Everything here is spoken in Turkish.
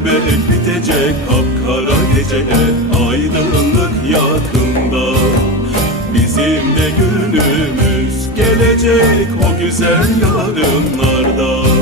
elbet bitecek, kapkara geceler, aydınlık yakında. Bizim de günümüz gelecek o güzel yarınlarda.